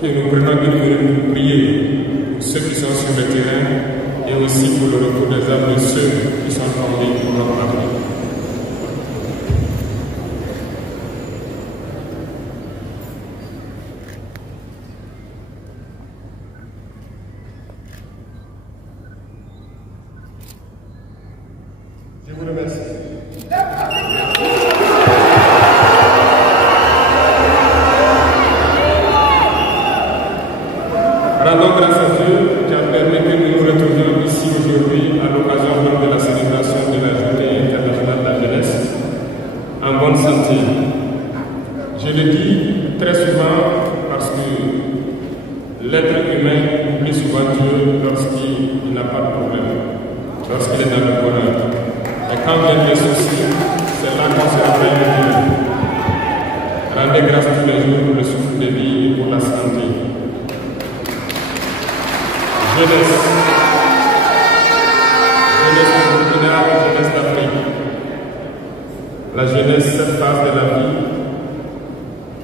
que nous prenons une minute pour prier pour ceux qui sont sur le terrain et aussi pour le retour des âmes de ceux qui sont tombés pour leur patrie. Je vous remercie. Rendons grâce à Dieu qui a permis que nous nous retrouvions ici aujourd'hui à l'occasion de la célébration de la Journée internationale de la jeunesse en bonne santé. Je le dis très souvent parce que l'être humain oublie souvent Dieu lorsqu'il n'a pas de problème, lorsqu'il est dans le bonheur. Et quand viennent les soucis, c'est là qu'on se rappelle de Dieu. Rendez grâce tous les jours pour le souffle de vie et pour la santé. Jeunesse du Burkina, jeunesse d'Afrique. La jeunesse, cette phase de la vie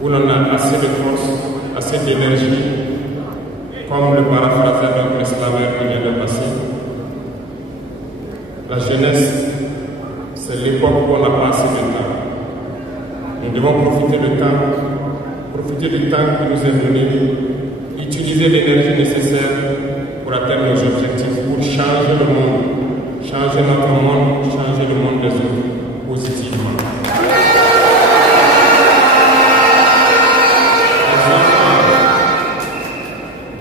où l'on a assez de force, assez d'énergie, comme le paraphraseur de Slavère qui vient de passer. La jeunesse, c'est l'époque où on n'a pas assez de temps. Nous devons profiter du temps qui nous est donné, utiliser l'énergie nécessaire pour atteindre nos objectifs, pour changer le monde, changer notre monde, changer le monde des autres positivement.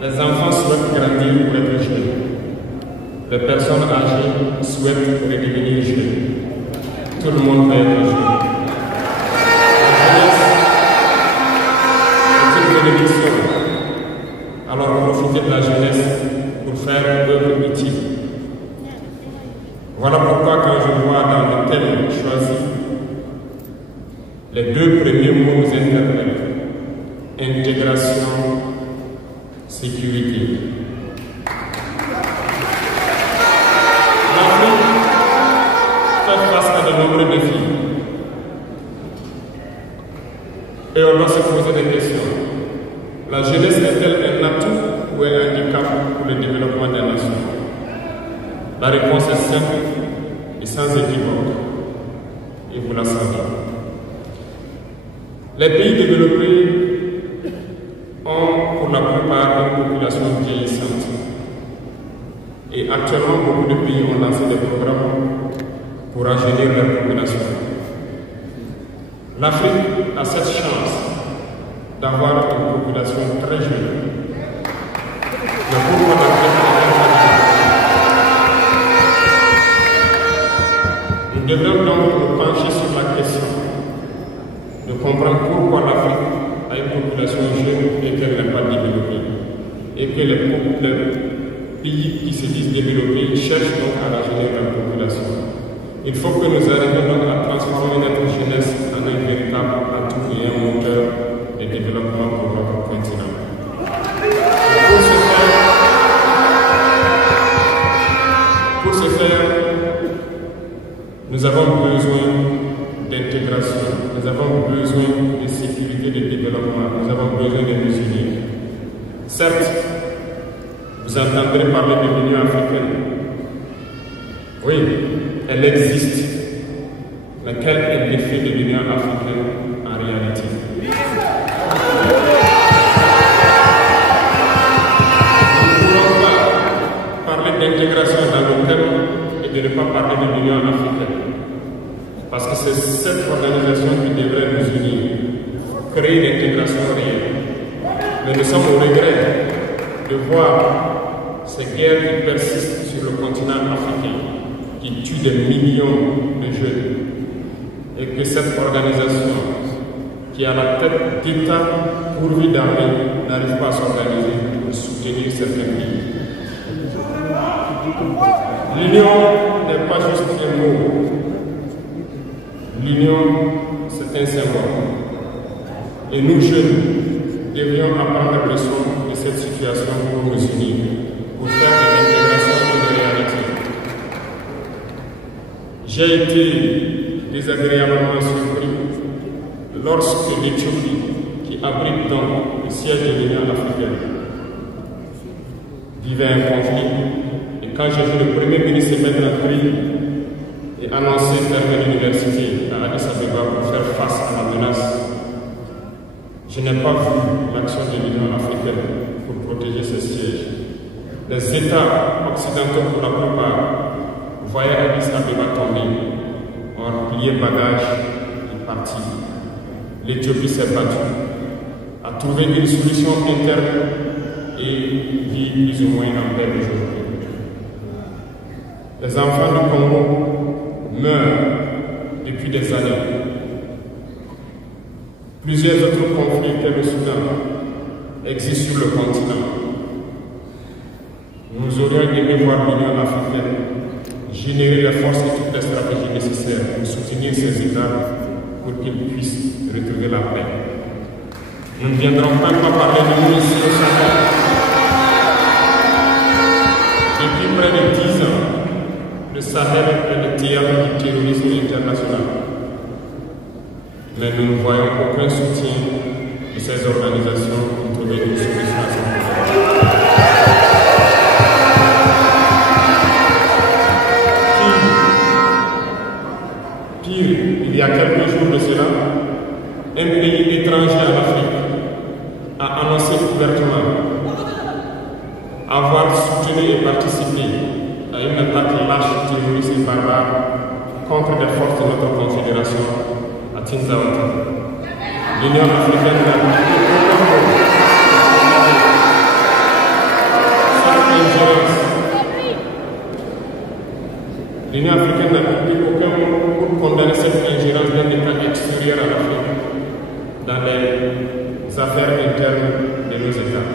Les enfants souhaitent grandir pour être jeunes. Les personnes âgées souhaitent redevenir jeunes. Tout le monde va être jeune. La jeunesse est une bénédiction. Alors profitez de la jeunesse pour faire œuvre utile. Voilà pourquoi quand je vois dans le thème choisi, les deux premiers mots nous interpellent. Intégration, sécurité. L'Afrique fait face à de nombreux défis. Et on doit se poser des questions. La jeunesse est-elle un atout ou un handicap pour le développement des nations? La réponse est simple et sans équivoque. Et vous la savez. Les pays développés ont pour la plupart une population vieillissante. Et actuellement, beaucoup de pays ont lancé des programmes pour rajeunir leur population. L'Afrique a cette chance d'avoir une population très jeune. Mais pourquoi l'Afrique est Nous devons donc nous pencher sur la question de comprendre pourquoi l'Afrique a une population jeune et qu'elle n'est pas développée. Et que les pays qui se disent développés cherchent donc à rajeunir leur population. Il faut que nous arrivions donc à transformer notre jeunesse en un véritable atout et un moteur de développement pour notre continent. Pour ce faire, nous avons besoin d'intégration, nous avons besoin de sécurité, de développement, nous avons besoin de nous unir. Certes, vous entendrez parler de l'Union africaine. Oui, elle existe. Mais quel est l'effet de l'Union africaine en réalité? Nous ne pouvons pas parler d'intégration dans le thème et de ne pas parler de l'Union africaine. Parce que c'est cette organisation qui devrait nous unir, créer une intégration réelle. Mais nous sommes au regret de voir ces guerres qui persistent sur le continent africain, qui tuent des millions de jeunes, et que cette organisation, qui a la tête d'État pourvu d'armée, n'arrive pas à s'organiser pour soutenir certains pays. L'union n'est pas juste un mot. L'union, c'est un symbole. Et nous, jeunes, devrions apprendre la leçon de cette situation pour nous unir, pour faire de l'intégration une réalité. J'ai été désagréablement surpris lorsque l'Éthiopie qui abrite donc le siège de l'Union africaine, vivait un conflit. Et quand j'ai vu le Premier ministre se mettre en cri et annoncer fermer l'université à Addis Abeba pour faire face à la menace, je n'ai pas vu l'action de l'Union africaine pour protéger ces sièges. Les États occidentaux, pour la plupart, voyaient Addis Abeba tomber, ont plié bagages et parti. L'Éthiopie s'est battue, a trouvé une solution interne et vit plus ou moins en paix aujourd'hui. Les enfants du Congo meurent depuis des années. Plusieurs autres conflits que le Soudan existent sur le continent. Nous aurions aimé voir l'Union africaine générer les forces et toutes les stratégies nécessaires pour soutenir ces États pour qu'ils puissent retrouver la paix. Nous ne viendrons pas parler de nous ici au Sahel. Depuis près de 10 ans, le Sahel est le théâtre du terrorisme international. Mais nous ne voyons aucun soutien de ces organisations pour trouver une solution à ce problème. Pire, il y a quelques jours de cela, un pays étranger en Afrique a annoncé ouvertement avoir soutenu et participé à une attaque lâche, terroriste et barbare contre des forces de notre confédération à Tinzaouata. L'Union africaine n'a pas L'Union africaine n'a pris aucun mot pour condamner cette ingérence d'un État extérieur à l'Afrique dans les affaires internes de nos États.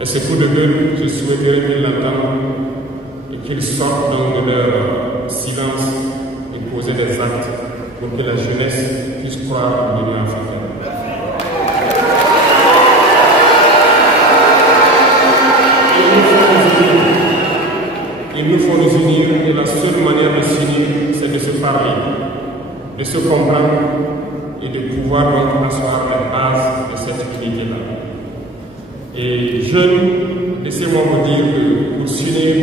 Et ce coup de gueule, je souhaiterais qu'ils l'entendent et qu'ils sortent donc de leur silence et poser des actes pour que la jeunesse puisse croire en l'Union africaine. Il nous faut nous unir et la seule manière de s'unir, c'est de se parler, de se comprendre et de pouvoir donc asseoir les bases de cette unité-là. Et jeunes, laissez-moi vous dire que pour s'unir,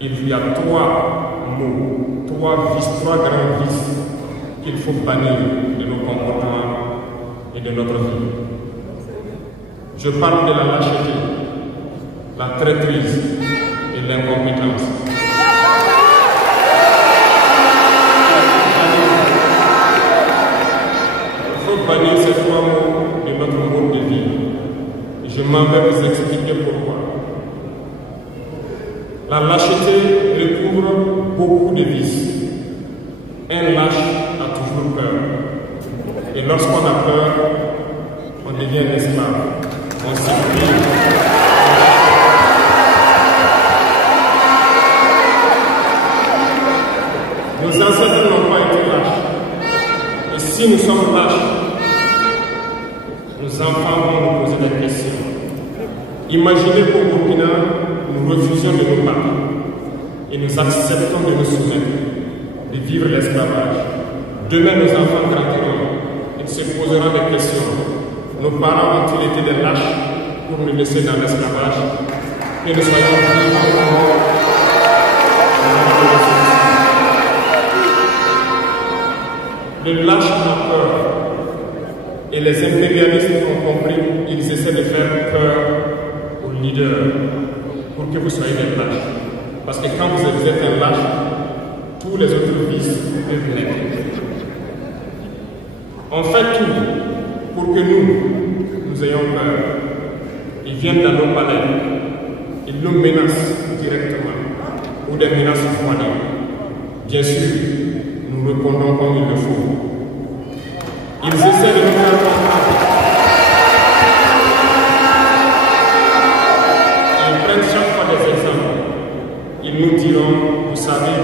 il y a 3 mots, 3 grands vices qu'il faut bannir de nos comportements et de notre vie. Je parle de la lâcheté, la traîtrise et l'incompétence. Il faut bannir ces 3 mots de notre mode de vie. Je m'en vais vous expliquer pourquoi. La lâcheté recouvre beaucoup de vices. Un lâche a toujours peur. Et lorsqu'on a peur, on devient un esclave. On s'y Nos ancêtres n'ont pas été lâches. Et si nous sommes lâches, nos enfants vont nous poser des questions. Imaginez qu'au Burkina, nous refusions de nous battre et nous acceptons de nous soumettre, de vivre l'esclavage. Demain, nos enfants grandiront, ils se poseront des questions. Nos parents ont-ils été des lâches pour nous laisser dans l'esclavage? Que nous soyons vivants ou morts. Le lâche a peur. Et les impérialistes ont compris, ils essaient de faire peur aux leaders pour que vous soyez des lâches. Parce que quand vous êtes un lâche, tous les autres vices peuvent naître. On fait tout pour que nous ayons peur. Ils viennent dans nos palais, ils nous menacent directement, ou des menaces froides. Bien sûr, nous répondons comme il le faut. Ils essaient de nous faire comprendre. Ils prennent chaque fois des exemples. Ils nous diront, vous savez,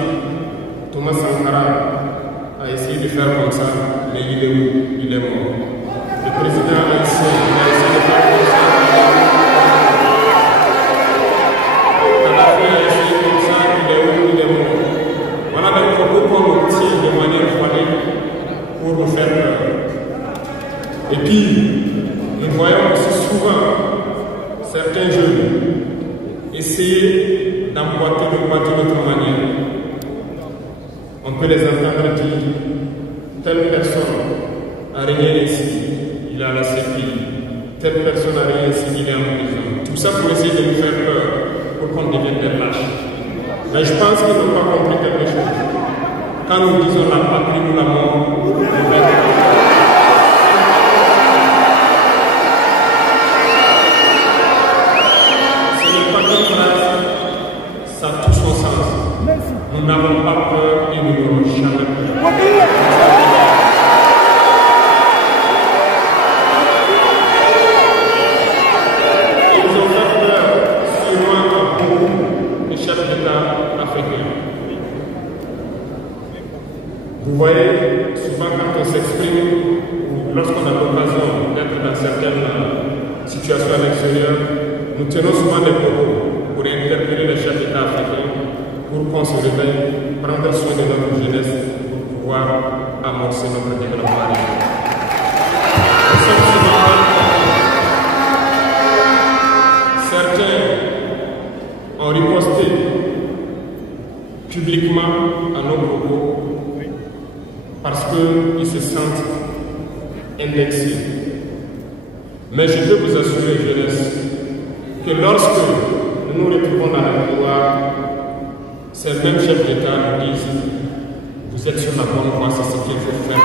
Thomas Sankara a essayé de faire comme ça, mais il est où? Il est mort. Le président haïtien a essayé de faire comme ça. Kadhafi a essayé comme ça, il est où? Il est mort. Voilà pourquoi on nous tire de manière froide pour nous faire peur. Et puis, nous voyons aussi souvent certains jeunes essayer d'emboîter le pas d'une autre manière. On peut les entendre dire, telle personne a régné ici, il est à la CPI, telle personne a régné ici, il est en prison. Tout ça pour essayer de nous faire peur, pour qu'on devienne des lâches. Mais je pense qu'ils n'ont pas compris quelque chose. Quand nous disons la patrie ou la mort, nous ça a tout son sens. Nous n'avons pas peur et nous n'aurons jamais peur. Ils ont fait peur sûrement à beaucoup de chefs d'État africains. Vous voyez, souvent quand on s'exprime ou lorsqu'on a l'occasion d'être dans certaines situations à l'extérieur, nous tenons souvent des propos pour interpeller les chefs d'État africains, pour qu'on se réveille, prendre soin de notre jeunesse, pour pouvoir amorcer notre développement. Certains ont riposté publiquement à nos propos parce qu'ils se sentent indexés. Mais je peux vous assurer, jeunesse, que lorsque nous nous retrouvons dans la pouvoir, ces mêmes chefs d'État nous disent vous êtes sur la bonne voie, c'est ce qu'il faut faire.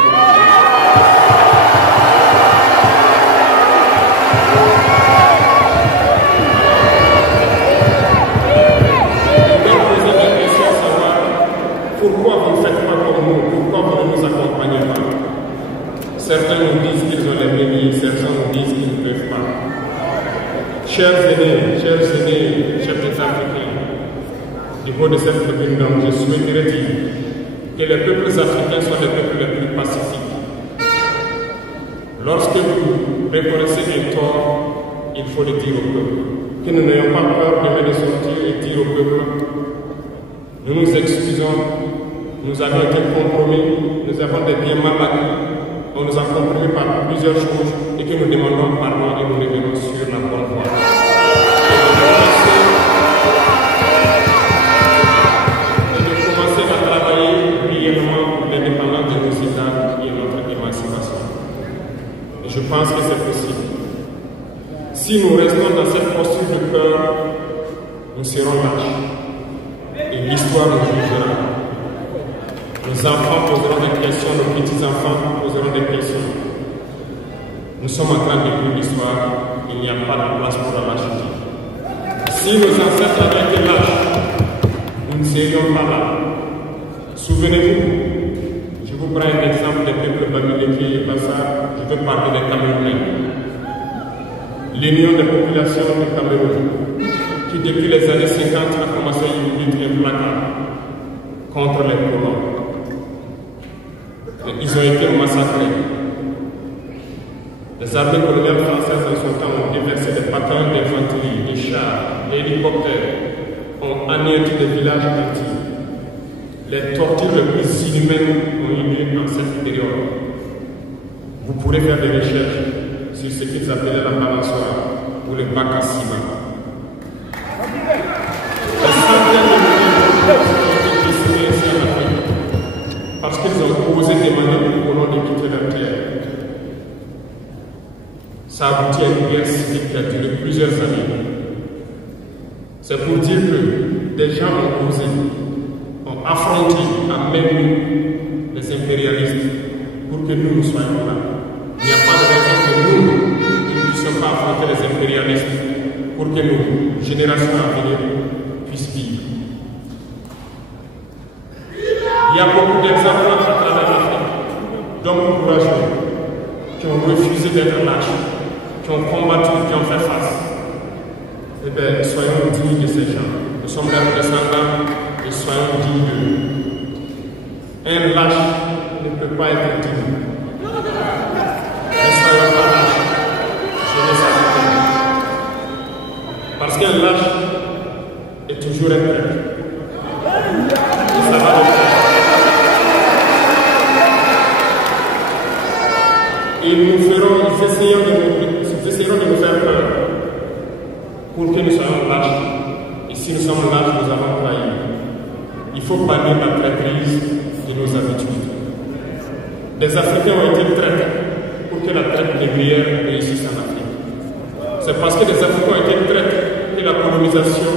On doit poser des questions à savoir pourquoi vous ne faites pas comme nous, pourquoi vous ne nous accompagnez pas. Certains nous disent qu'ils ont les bénis, certains nous disent qu'ils ne peuvent pas. Chers aînés, chefs d'État africains, du haut de cette tribune, je souhaiterais dire que les peuples africains sont les peuples les plus pacifiques. Lorsque vous reconnaissez un tort, il faut le dire au peuple. Que nous n'ayons pas peur de venir sortir et dire au peuple nous nous excusons, nous avons été compromis, nous avons des biens mal acquis, on nous a compromis par plusieurs choses et que nous demandons pardon et nous revenons sur la bonne voie. Et de commencer à travailler réellement pour l'indépendance de nos États et notre émancipation. Et je pense que c'est possible. Si nous restons dans cette posture de peur, nous serons lâches. Et l'histoire nous jugera. Nos enfants poseront des questions, nos petits-enfants poseront des questions. Nous sommes en train d'écrire l'histoire, il n'y a pas de place pour la lâcheté. Si nos ancêtres avaient été lâches, nous ne serions pas là. Souvenez-vous, je vous prends un exemple des peuples Bamileke et Bassa, je veux parler des Camerounais. L'Union des populations du Cameroun, qui depuis les années 50 a commencé une lutte implacable contre les colons. Ils ont été massacrés. Les armées coloniales françaises en son temps ont déversé des patins d'infanterie, des chars, des hélicoptères, ont anéanti des villages entiers. Les tortures les plus inhumaines ont eu lieu dans cette période. Vous pourrez faire des recherches sur ce qu'ils appelaient la balançoire ou le bac à ciment. Les centaines de milliers ont été décimés ici en Afrique parce qu'ils ont osé demander aux colons de quitter leur terre. Ça a abouti à une guerre civile qui a duré plusieurs années. C'est pour dire que des gens ont osé, ont affronté à main nue les impérialistes pour que nous soyons là. Il n'y a pas de raison que nous ne puissions pas affronter les impérialistes pour que nos générations à venir puissent vivre. Il y a beaucoup d'exemples à travers l'Afrique d'hommes courageux qui ont refusé d'être lâches, qui ont combattu, qui ont fait face. Eh bien, soyons dignes de ces gens. Nous sommes leurs descendants et soyons dignes d'eux. Un lâche ne peut pas être digne. Ne soyons pas lâches. Jeunesse africaine. Parce qu'un lâche est toujours un prêtre. Et ça va le faire. Et nous ferons essayerons de nous faire peur pour que nous soyons lâches. Et si nous sommes lâches, nous avons trahi. Il faut bannir la traîtrise de nos habitudes. Des Africains ont été traités pour que la traite négrière réussisse en Afrique. C'est parce que les Africains ont été traités que la colonisation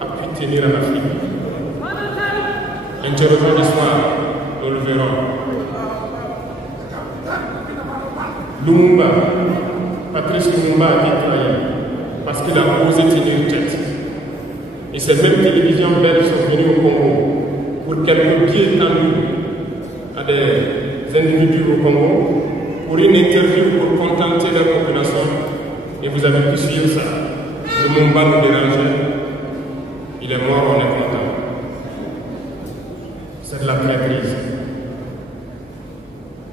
a pu tenir en Afrique. Interrogeons l'histoire, nous le verrons. Lumumba, Patrice Lumumba a été trahi parce qu'il a osé tenir tête. Et ces mêmes télévisions belges sont venues au Congo pour quelques pieds tendus à des individus au Congo pour une interview pour contenter leur population. Et vous avez pu suivre ça. Lumumba nous dérangeait. Il est mort, on est content. C'est de la traîtrise.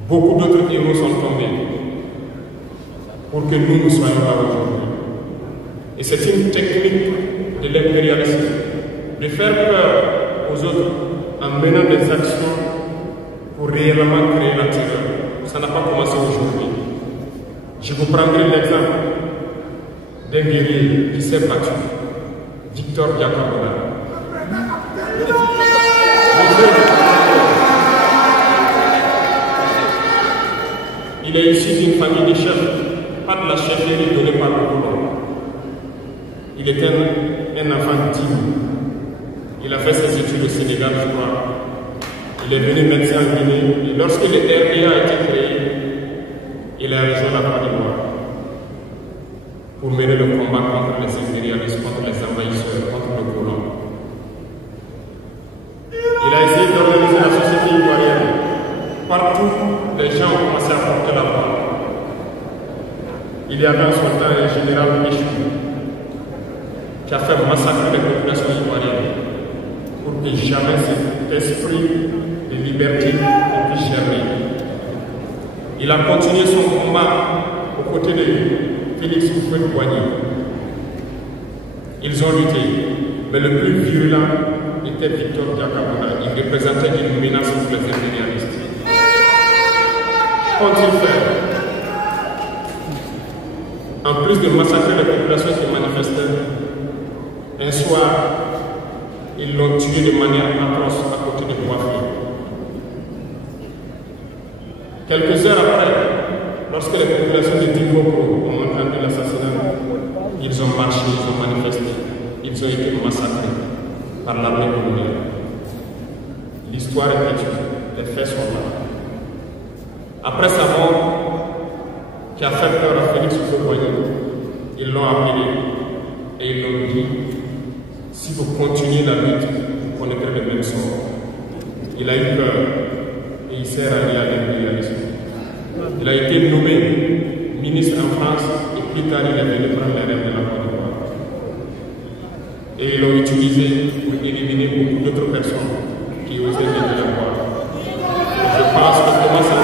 Beaucoup d'autres héros sont tombés pour que nous soyons là aujourd'hui. Et c'est une technique de l'impérialisme, de faire peur aux autres en menant des actions pour réellement créer la terreur. Ça n'a pas commencé aujourd'hui. Je vous prendrai l'exemple d'un guerrier qui s'est battu, Victor Diakabona. Il est issu d'une famille de chefs, pas de la chefferie donnée par le colon. Il était un enfant digne. Il a fait ses études au Sénégal, je crois. Il est venu médecin en Guinée. Et lorsque le RDA a été créé, il a rejoint la Côte d'Ivoire pour mener le combat contre les impérialistes, contre les envahisseurs, contre le colon. Il a essayé d'organiser la société ivoirienne. Partout, les gens ont commencé à porter la voix. Il y avait en son temps un général Michou qui a fait massacrer les populations ivoiriennes pour que jamais cet esprit de liberté ne puisse germer. Il a continué son combat aux côtés de Félix Houphouët-Boigny. Ils ont lutté, mais le plus virulent était Victor Diakabona. Il représentait une menace pour les impérialistes. Qu'ont-ils fait? En plus de massacrer les populations qui manifestaient, un soir, ils l'ont tué de manière atroce à côté de Boafi. Quelques heures après, lorsque les populations de Timbuktu ont entendu l'assassinat, ils ont marché, ils ont manifesté, ils ont été massacrés par l'armée coloniale. L'histoire est étudiée, les faits sont là. Après sa mort, qui a fait peur à Félix Houphouët-Boigny, ils l'ont appelé et ils l'ont dit: si vous continuez la lutte, vous connaîtrez le même sort. Il a eu peur et il s'est rallié à l'impérialisme. Il a été nommé ministre en France et plus tard il est venu prendre les rênes de la Côte d'Ivoire. Et ils l'ont utilisé pour éliminer beaucoup d'autres personnes qui osaient venir le voir. Je pense que comment ça va.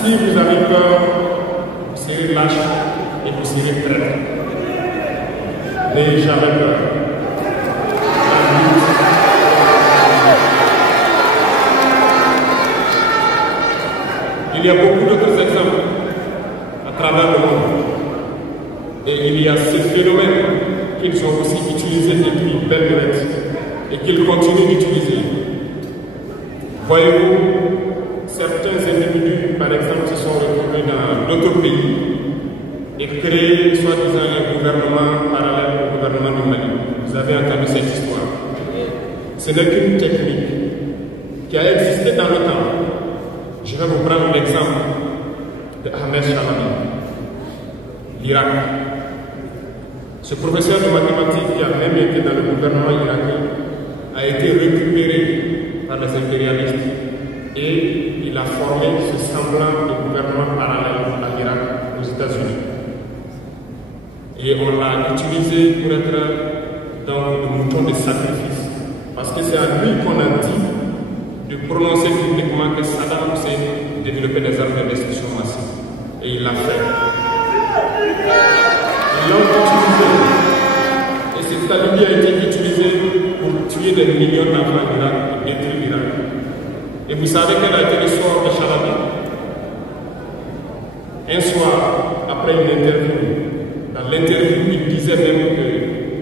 Si vous avez peur, vous serez lâche et vous serez traître. N'ayez jamais peur. Il y a beaucoup d'autres exemples à travers le monde. Et il y a ces phénomènes qu'ils ont aussi utilisés depuis belle lurette et qu'ils continuent d'utiliser. Voyez-vous, certains individus, par exemple, se sont retrouvés dans d'autres pays et créé soi-disant un gouvernement parallèle au gouvernement du Mali. Vous avez entendu cette histoire. Ce n'est qu'une technique qui a existé dans le temps. Je vais vous prendre l'exemple de Ahmed Shalami, l'Irak. Ce professeur de mathématiques qui a même été dans le gouvernement irakien a été récupéré par les impérialistes et il a formé ce semblant de gouvernement parallèle à l'Irak, aux États-Unis. Et on l'a utilisé pour être dans le mouton de sacrifice. Parce que c'est à lui qu'on a dit de prononcer publiquement que Saddam Hussein développait des armes de destruction massive. Et il l'a fait. Ils l'ont utilisé. Et cette alibi a été utilisé pour tuer des millions d'enfants en Irak et Et vous savez quel a été le sort de Chalabi? Un soir, après une interview, dans l'interview, il disait même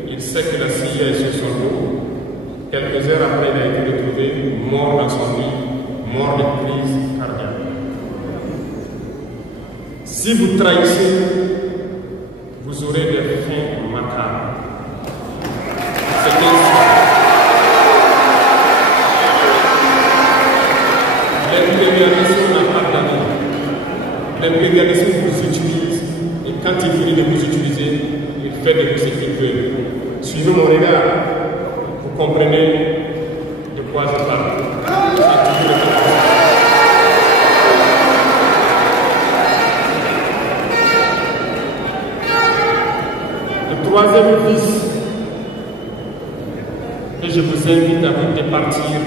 qu'il sait que la CIA est sur son dos. Quelques heures après, il a été retrouvé mort dans son lit, mort de crise cardiaque. Si vous trahissez, vous aurez des fins macabres. C'est ainsi. L'impérialisme n'a pas d'amis. L'impérialisme vous utilise et quand il finit de vous utiliser, il fait de vous ce qu'il veut. Suivez mon regard, vous comprenez de quoi je parle. Le troisième vice que je vous invite à vous départir,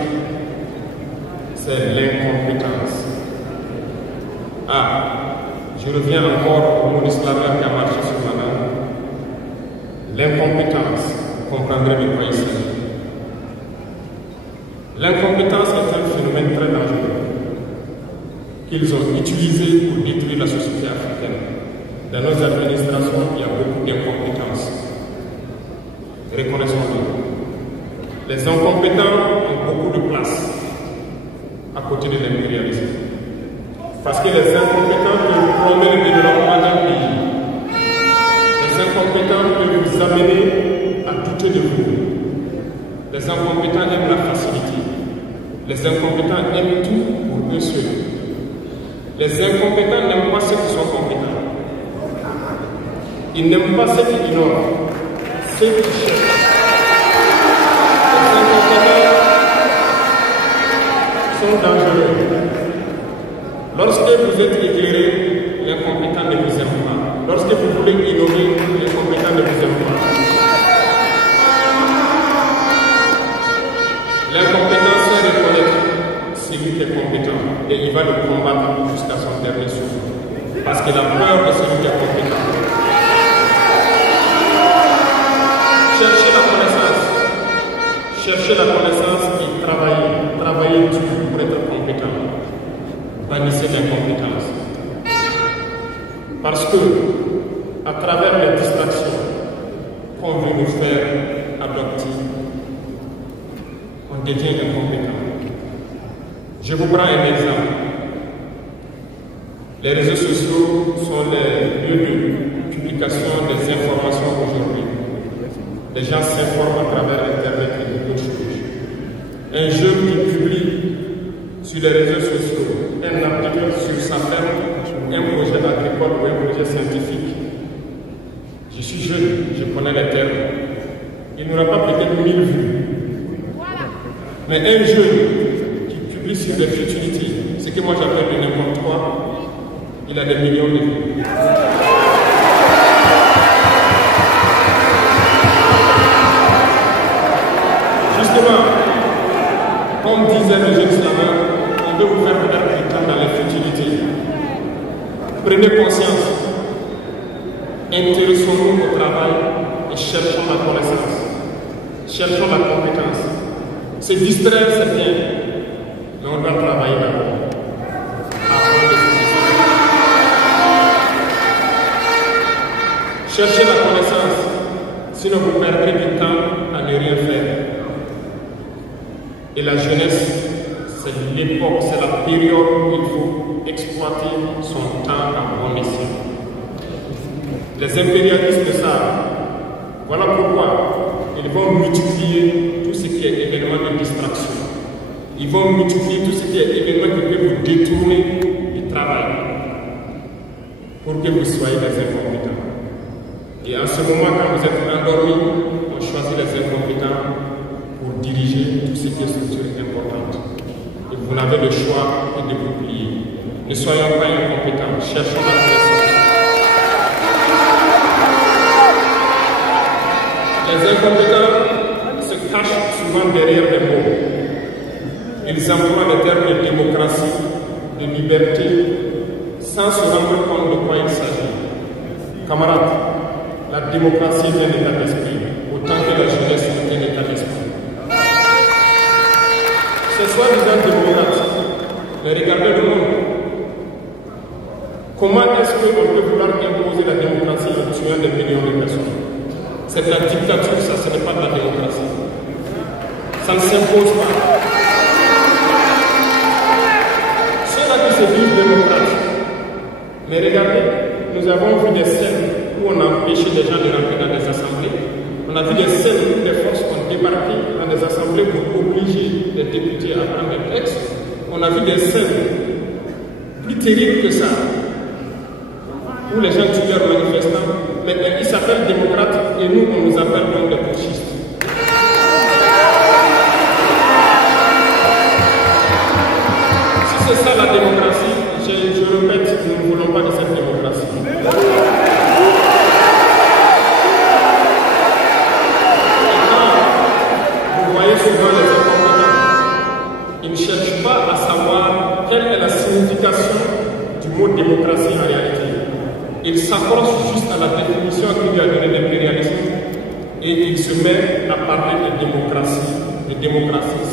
c'est l'incompétence. Je reviens encore au mot de Slaver qui a marché sur ma langue. L'incompétence, vous comprendrez de quoi il s'agit. L'incompétence est un phénomène très dangereux qu'ils ont utilisé pour détruire la société africaine. Dans nos administrations, il y a beaucoup d'incompétence. Reconnaissons-le. Les incompétents ont beaucoup de place à côté de l'impérialisme. Parce que les incompétents peuvent promouvoir le développement d'un pays. Les incompétents peuvent vous amener à douter de vous. Les incompétents aiment la facilité. Les incompétents aiment tout pour eux seuls. Les incompétents n'aiment pas ceux qui sont compétents. Ils n'aiment pas ceux qui ignorent, ceux qui cherchent. Les incompétents sont dangereux. Lorsque vous êtes éclairé, l'incompétent ne vous aime pas. Lorsque vous voulez ignorer, l'incompétent ne vous aime pas. L'incompétent sait reconnaître celui qui est compétent et il va le combattre jusqu'à son dernier souffle. Parce qu'il a peur de celui qui est compétent. Cherchez la connaissance. Cherchez la connaissance et travaillez dur pour être compétent. Bannissez l'incompétence. Parce que, à travers les distractions qu'on veut nous faire adopter, on devient incompétent. Je vous prends un exemple. Les réseaux sociaux sont les lieux de publication des informations aujourd'hui. Les gens s'informent à travers Internet et d'autres choses. Un jeune qui publie sur les réseaux sociaux un article sur sa ferme, un projet agricole ou un projet scientifique. Je suis jeune, je connais les termes. Il n'aura pas peut-être 1000 vues. Mais un jeune qui publie sur des futilités, ce que moi j'appelle le n'importe quoi, il a des millions de vues. Justement, comme disait le jeune Slaver, on veut vous faire perdre du temps dans les futilités. Prenez conscience. Intéressons-nous au travail et cherchons la connaissance. Cherchons la compétence. Se distraire, c'est bien, mais on doit travailler d'abord. Cherchez la connaissance, sinon vous perdrez du temps à ne rien faire. Et la jeunesse, c'est l'époque, c'est la période où il faut exploiter son temps à bon escient. Les impérialistes le savent. Voilà pourquoi ils vont multiplier tout ce qui est événement de distraction. Ils vont multiplier tout ce qui est événement qui peut vous détourner du travail pour que vous soyez des incompétents. Et en ce moment, quand vous êtes endormis, on choisit les incompétents pour diriger tout ce qui est structure importante. Et vous n'avez le choix que de vous plier. Ne soyons pas incompétents, cherchons la connaissance. Les incompétents se cachent souvent derrière les mots. Ils emploient les termes de démocratie, de liberté, sans se rendre compte de quoi il s'agit. Camarades, la démocratie est un état d'esprit, autant que la jeunesse est un état d'esprit. C'est soi-disant démocratique. Mais regardez le monde. Comment est-ce qu'on peut vouloir imposer la démocratie en tuant des millions de personnes? C'est de la dictature, ça, ce n'est pas de la démocratie. Ça ne s'impose pas. Ceux-là qui se disent démocrates, mais regardez, nous avons vu des scènes où on a empêché des gens de rentrer dans des assemblées. On a vu des scènes où des forces ont débarqué dans des assemblées pour obliger les députés à prendre des textes. On a vu des scènes plus terribles que ça, où les gens tuent leurs manifestants. Mais ils s'appellent démocrates et nous, on nous appelle donc des putschistes. Si c'est ça la démocratie, je répète, nous ne voulons pas de cette démocratie. Vous voyez souvent les incompétents. Ils ne cherchent pas à savoir quelle est la signification du mot démocratie en réalité. Ils s'accrochent juste à la définition qu'il lui a donnée l'impérialisme et il se met à parler de démocratie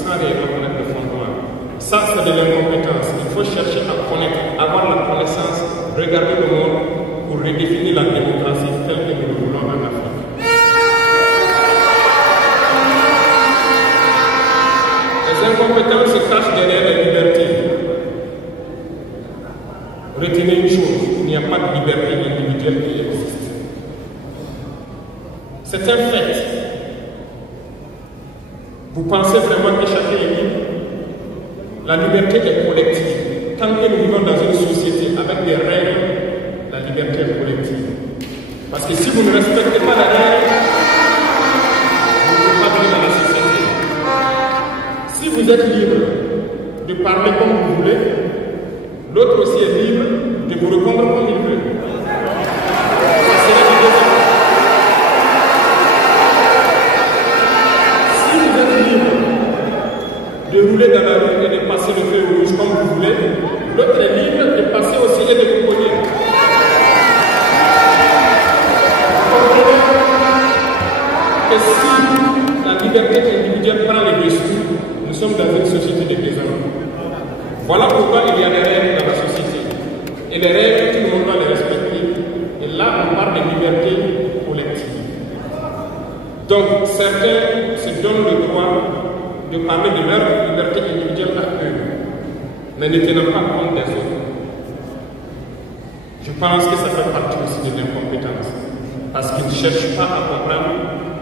sans réellement connaître le fondement. Ça, c'est de l'incompétence. Il faut chercher à connaître, avoir la connaissance, regarder le monde pour redéfinir la démocratie telle que nous le voulons en Afrique. Les incompétents se cachent derrière la liberté. Retenez une chose, il n'y a pas de liberté individuelle qui existe. C'est un fait. Vous pensez vraiment que chacun est libre? La liberté est collective. Tant que nous vivons dans une société avec des règles, la liberté est collective. Parce que si vous ne respectez pas la règle, vous ne pouvez pas vivre dans la société. Si vous êtes libre de parler comme vous voulez, l'autre aussi est libre de vous répondre comme il veut. Si vous êtes libre de rouler dans la rue et de passer le feu rouge comme vous voulez, l'autre est libre de passer aussi et de vous cogner. Et si la liberté individuelle prend les dessus, nous sommes dans une société de désordre. Voilà pourquoi il y a des règles dans la société. Et les règles, tout le monde doit les respecter. Et là, on parle de liberté collective. Donc, certains se donnent le droit de parler de leur liberté individuelle à eux, mais ne tenant pas compte des autres. Je pense que ça fait partie aussi de l'incompétence. Parce qu'ils ne cherchent pas à comprendre,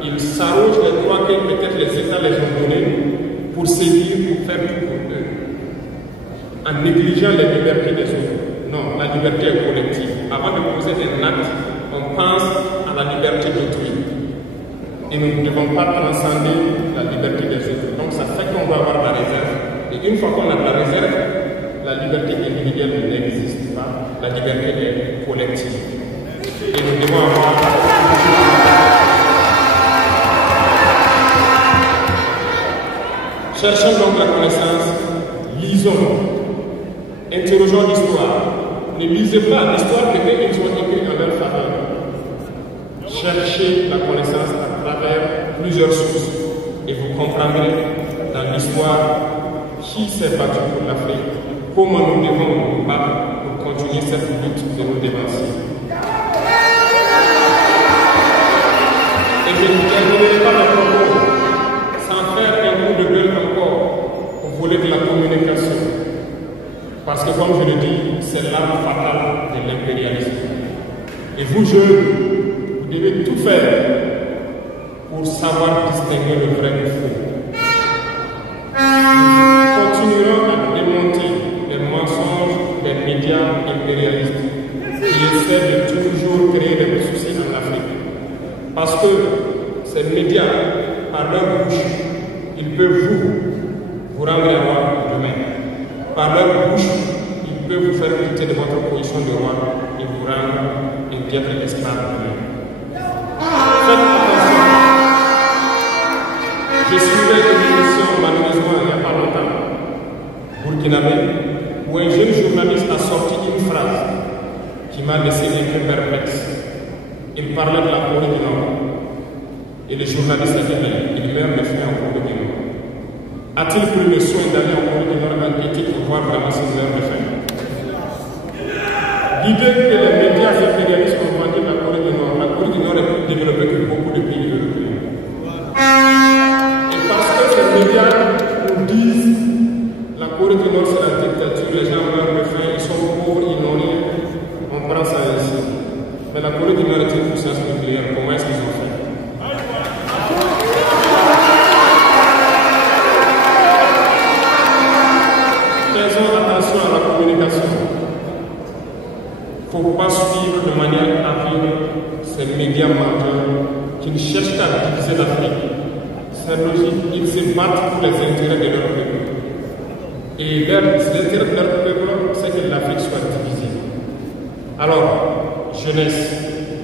ils s'arrogent les droits que peut-être les États les ont donnés pour sévir, pour faire tout pour eux, en négligeant les libertés des autres. Non, la liberté est collective. Avant de poser un acte, on pense à la liberté d'autrui. Et nous ne devons pas transcender la liberté des autres. Donc ça fait qu'on va avoir la réserve. Et une fois qu'on a la réserve, la liberté individuelle n'existe pas. La liberté est collective. Et nous devons avoir... Cherchons donc la connaissance, lisons, interrogeons l'histoire. Ne lisez pas l'histoire que eux ils ont écrite en leur faveur. Cherchez la connaissance à travers plusieurs sources et vous comprendrez dans l'histoire qui s'est battu pour l'Afrique, comment nous devons nous battre pour continuer cette lutte de nos dévanciers. Et je ne terminerai pas le propos sans faire un coup de gueule encore pour voler de la communication. Parce que comme je le dis, c'est l'arme fatale de l'impérialisme. Et vous, jeunes, vous devez tout faire pour savoir distinguer le vrai du faux. Nous continuerons à démonter les mensonges des médias impérialistes qui essaient de toujours créer des soucis en Afrique. Parce que ces médias, par leur bouche, ils peuvent vous rendre roi demain. Par leur bouche, ils peuvent vous faire quitter de votre position de roi et vous rendre un diable esclave demain. Faites attention. Je suivais une émission, malheureusement, il n'y a pas longtemps, burkinabé, où un jeune journaliste a sorti une phrase qui m'a laissé un peu perplexe. Il parlait de la Corée du Nord. Et le journaliste a dit, il meurt de faim en Corée du Nord. A-t-il pris le soin d'aller en Corée du Nord enquêter pour voir vraiment ses heures de fin? L'idée que les médias impérialistes ont vendu la Corée du Nord est plus développée que beaucoup de pays européens. Et parce que ces médias nous disent la Corée du Nord c'est la dictature, les gens meurent de faim, ils sont pauvres, ils n'ont rien, on prend ça ainsi. Mais la Corée du Nord est une puissance nucléaire, comment est-ce qu'ils ont fait? Faisons attention à la communication. Il ne faut pas suivre de manière aveugle ces médias menteurs qui ne cherchent qu'à diviser l'Afrique. C'est logique, ils se battent pour les intérêts de leur peuple. Et l'intérêt de leur peuple, c'est que l'Afrique soit divisée. Alors, jeunesse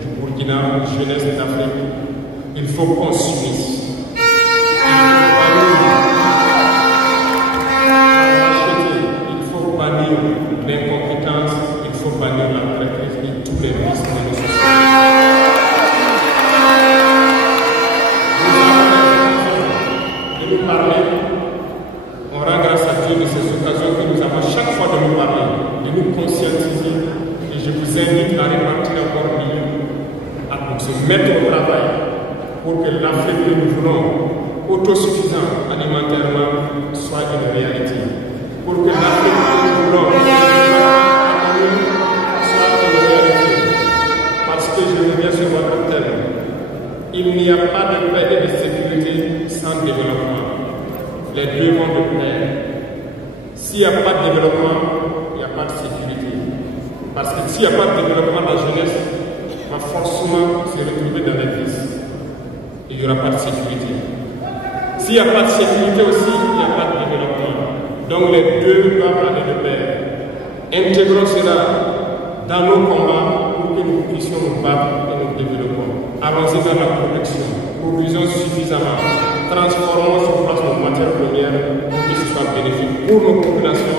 du Burkina, jeunesse d'Afrique, il faut qu'on s'unisse. L'incompétence, il faut bannir la traîtrise et tous les risques de nos sociétés. De nous parler, on rend grâce à Dieu de ces occasions que nous avons chaque fois de nous parler, de nous conscientiser. Et je vous invite à répartir encore mieux, à se mettre au travail pour que l'Afrique que nous voulons, autosuffisante alimentairement, soit une réalité. Pour que l'Afrique que nous voulons, je reviens sur votre thème. Il n'y a pas de paix et de sécurité sans développement. Les deux vont de pair. S'il n'y a pas de développement, il n'y a pas de sécurité. Parce que s'il n'y a pas de développement, la jeunesse va forcément se retrouver dans les vices. Il n'y aura pas de sécurité. S'il n'y a pas de sécurité aussi, il n'y a pas de développement. Donc les deux doivent aller de pair. Intégrons cela dans nos combats pour que nous puissions nous battre et nous développons. Allons-y dans la production, produisons suffisamment, transformons sur place nos matières premières pour que ce soit bénéfique pour nos populations.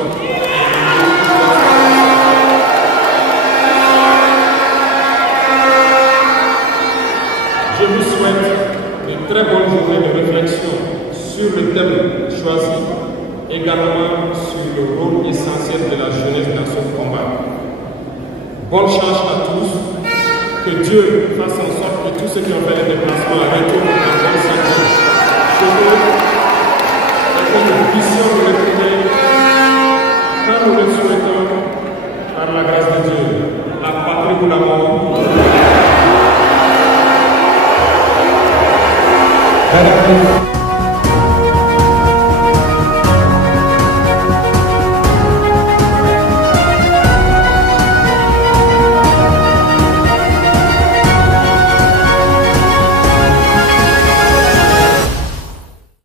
Je vous souhaite de très bonnes journées de réflexion sur le thème choisi, également sur le rôle essentiel de la jeunesse dans ce combat. Bonne chance à tous. Que Dieu fasse en sorte que tous ceux qui ont fait les déplacements retournent en bonne santé chez eux et que nous puissions nous retrouver quand nous le souhaitons par la grâce de Dieu. La patrie ou la mort.